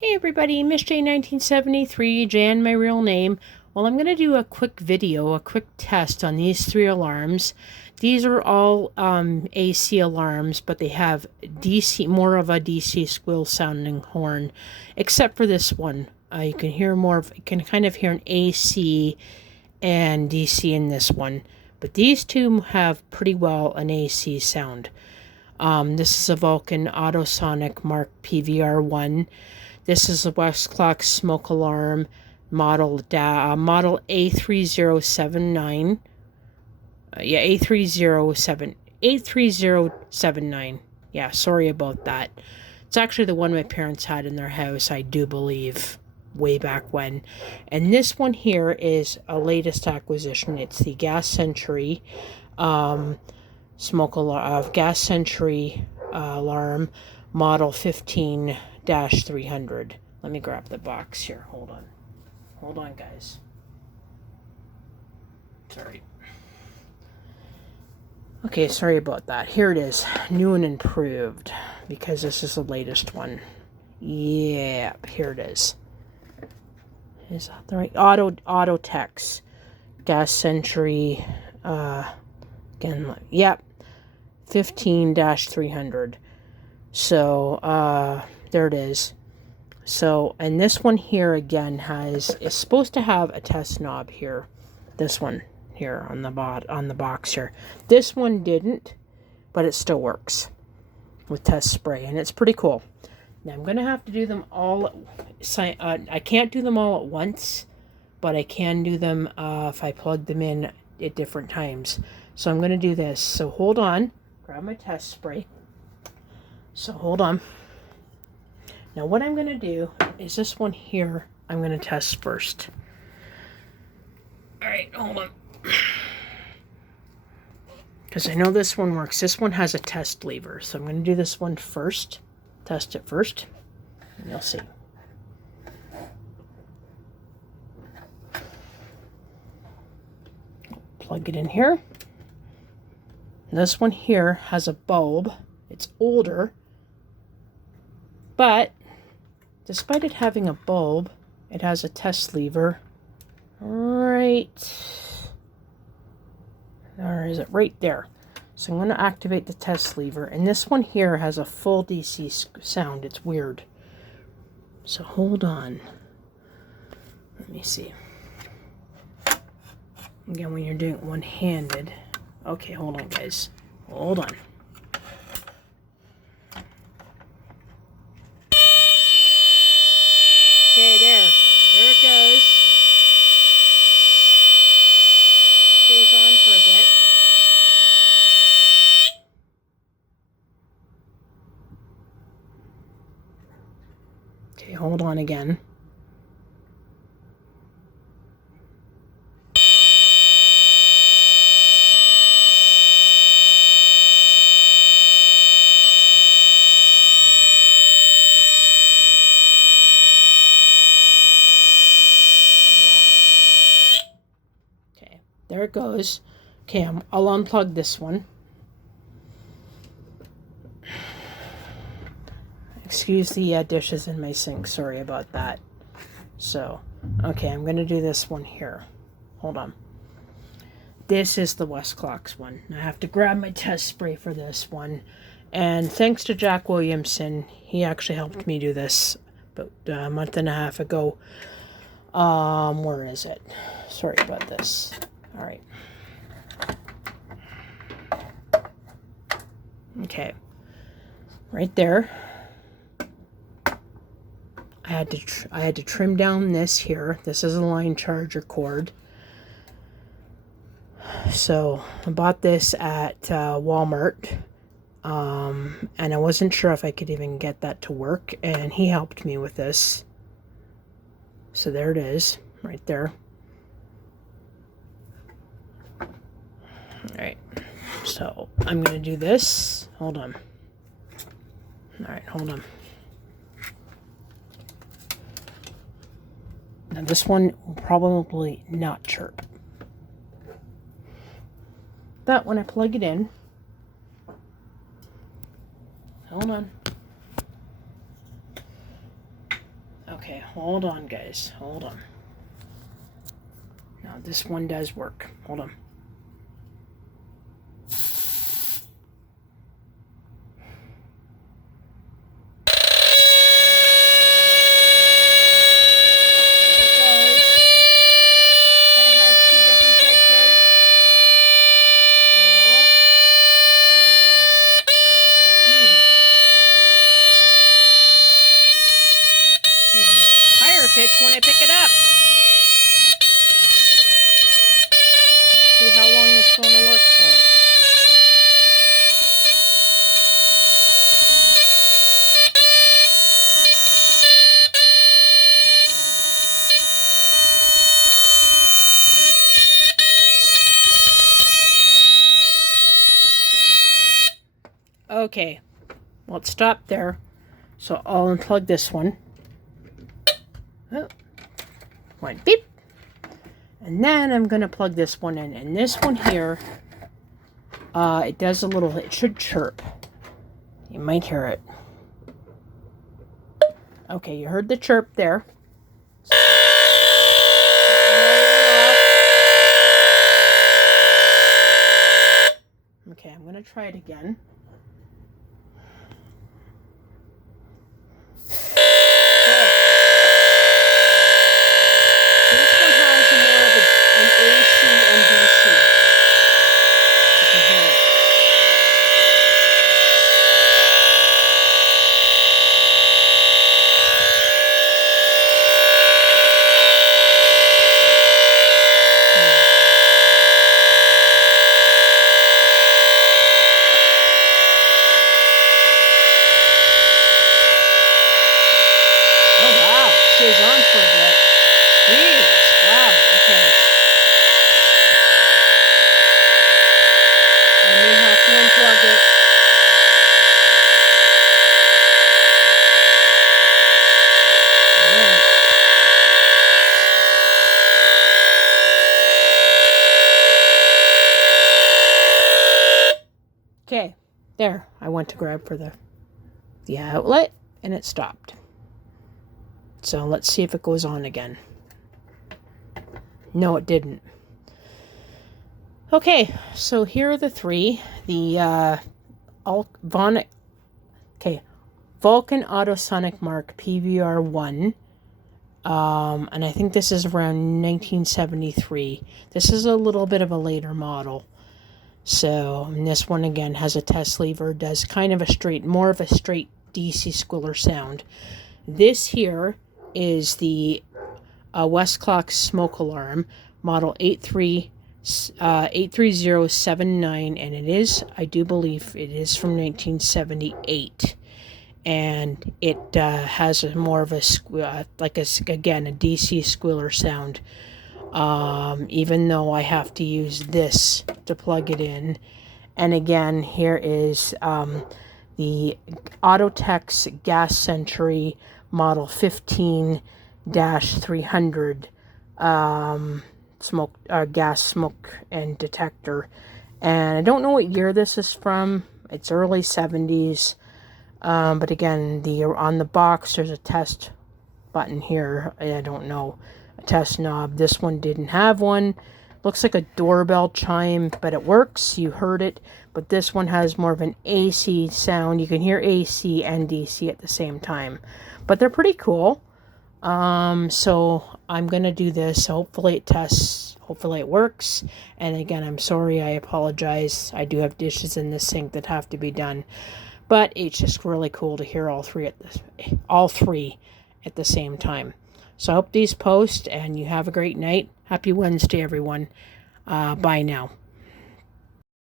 Hey everybody, Miss J 1973, Jan my real name. Well, I'm going to do a quick video, a quick test on these three alarms. These are all AC alarms, but they have DC, more of a DC squeal sounding horn, except for this one. You can hear more of, you can kind of hear an AC and DC in this one, but these two have pretty well an AC sound. This is a Vulcan Autosonic Mark PVR 1. This is a Westclox smoke alarm model A3079. A3079. Yeah, sorry about that. It's actually the one my parents had in their house, I do believe, way back when. And this one here is a latest acquisition. It's the Gas Sentry smoke alarm, Gas Sentry alarm model 15-300. Let me grab the box here. Hold on, guys. Sorry. Okay, sorry about that. Here it is, new and improved, because this is the latest one. Yeah, here it is. Is that the right? Audiotex Gas Sentry. Again, yep. 15-300. So there it is. So, and this one here again is supposed to have a test knob here. This one here on the box here. This one didn't, but it still works with test spray, and it's pretty cool. Now I'm gonna have to do them all. I can't do them all at once, but I can do them if I plug them in at different times. So I'm gonna do this. So hold on. Grab my test spray. So hold on. Now what I'm going to do is this one here I'm going to test first. Alright, hold on. Because I know this one works. This one has a test lever. So I'm going to do this one first. Test it first. And you'll see. Plug it in here. This one here has a bulb. It's older, but despite it having a bulb, it has a test lever right, or is it right there? So I'm going to activate the test lever, and this one here has a full DC sound. It's weird. So hold on. Let me see. Again, when you're doing it one-handed. Okay, hold on, guys. Hold on. Okay, there it goes. Stays on for a bit. Okay, hold on again. There it goes. Okay, I'll unplug this one. Excuse the dishes in my sink. Sorry about that. So, okay, I'm going to do this one here. Hold on. This is the Westclox one. I have to grab my test spray for this one. And thanks to Jack Williamson, he actually helped me do this about a month and a half ago. Where is it? Sorry about this. All right. Okay. Right there. I had to trim down this here. This is a line charger cord. So I bought this at Walmart. And I wasn't sure if I could even get that to work, and he helped me with this. So there it is, right there. Alright, so I'm going to do this. Hold on. Alright, hold on. Now this one will probably not chirp. But when I plug it in, hold on. Okay, hold on, guys. Hold on. Now, this one does work. Hold on. Pitch when I pick it up. Let's see how long this one will work for. Okay, let's stop there. So I'll unplug this one. Oh, went beep. And then I'm going to plug this one in. And this one here, it does a little, it should chirp. You might hear it. Okay, you heard the chirp there. Okay, I'm going to try it again. Stays on for a bit. Jeez, wow, okay. I may have to unplug it. Alright. Okay, there. I went to grab for the outlet and it stopped. So let's see if it goes on again. No, it didn't. Okay, so here are the three. The Vulcan Autosonic Mark PVR 1. And I think this is around 1973. This is a little bit of a later model. So this one again has a test lever, does kind of more of a straight DC squealer sound. This here is the Westclox smoke alarm, model 83079, and it is, I do believe, it is from 1978, and it has more of a again a DC squealer sound. Even though I have to use this to plug it in, and again here is the Audiotex Gas Sentry model 15-300 gas smoke and detector, and I don't know what year this is from. It's early 70s, but again, on the box there's a test button here. I don't know, a test knob. This one didn't have one. Looks like a doorbell chime, but it works. You heard it. But this one has more of an AC sound. You can hear AC and DC at the same time. But they're pretty cool. So I'm going to do this. Hopefully it tests. Hopefully it works. And again, I'm sorry. I apologize. I do have dishes in the sink that have to be done. But it's just really cool to hear all three at the same time. So I hope these post and you have a great night. Happy Wednesday, everyone. Bye now.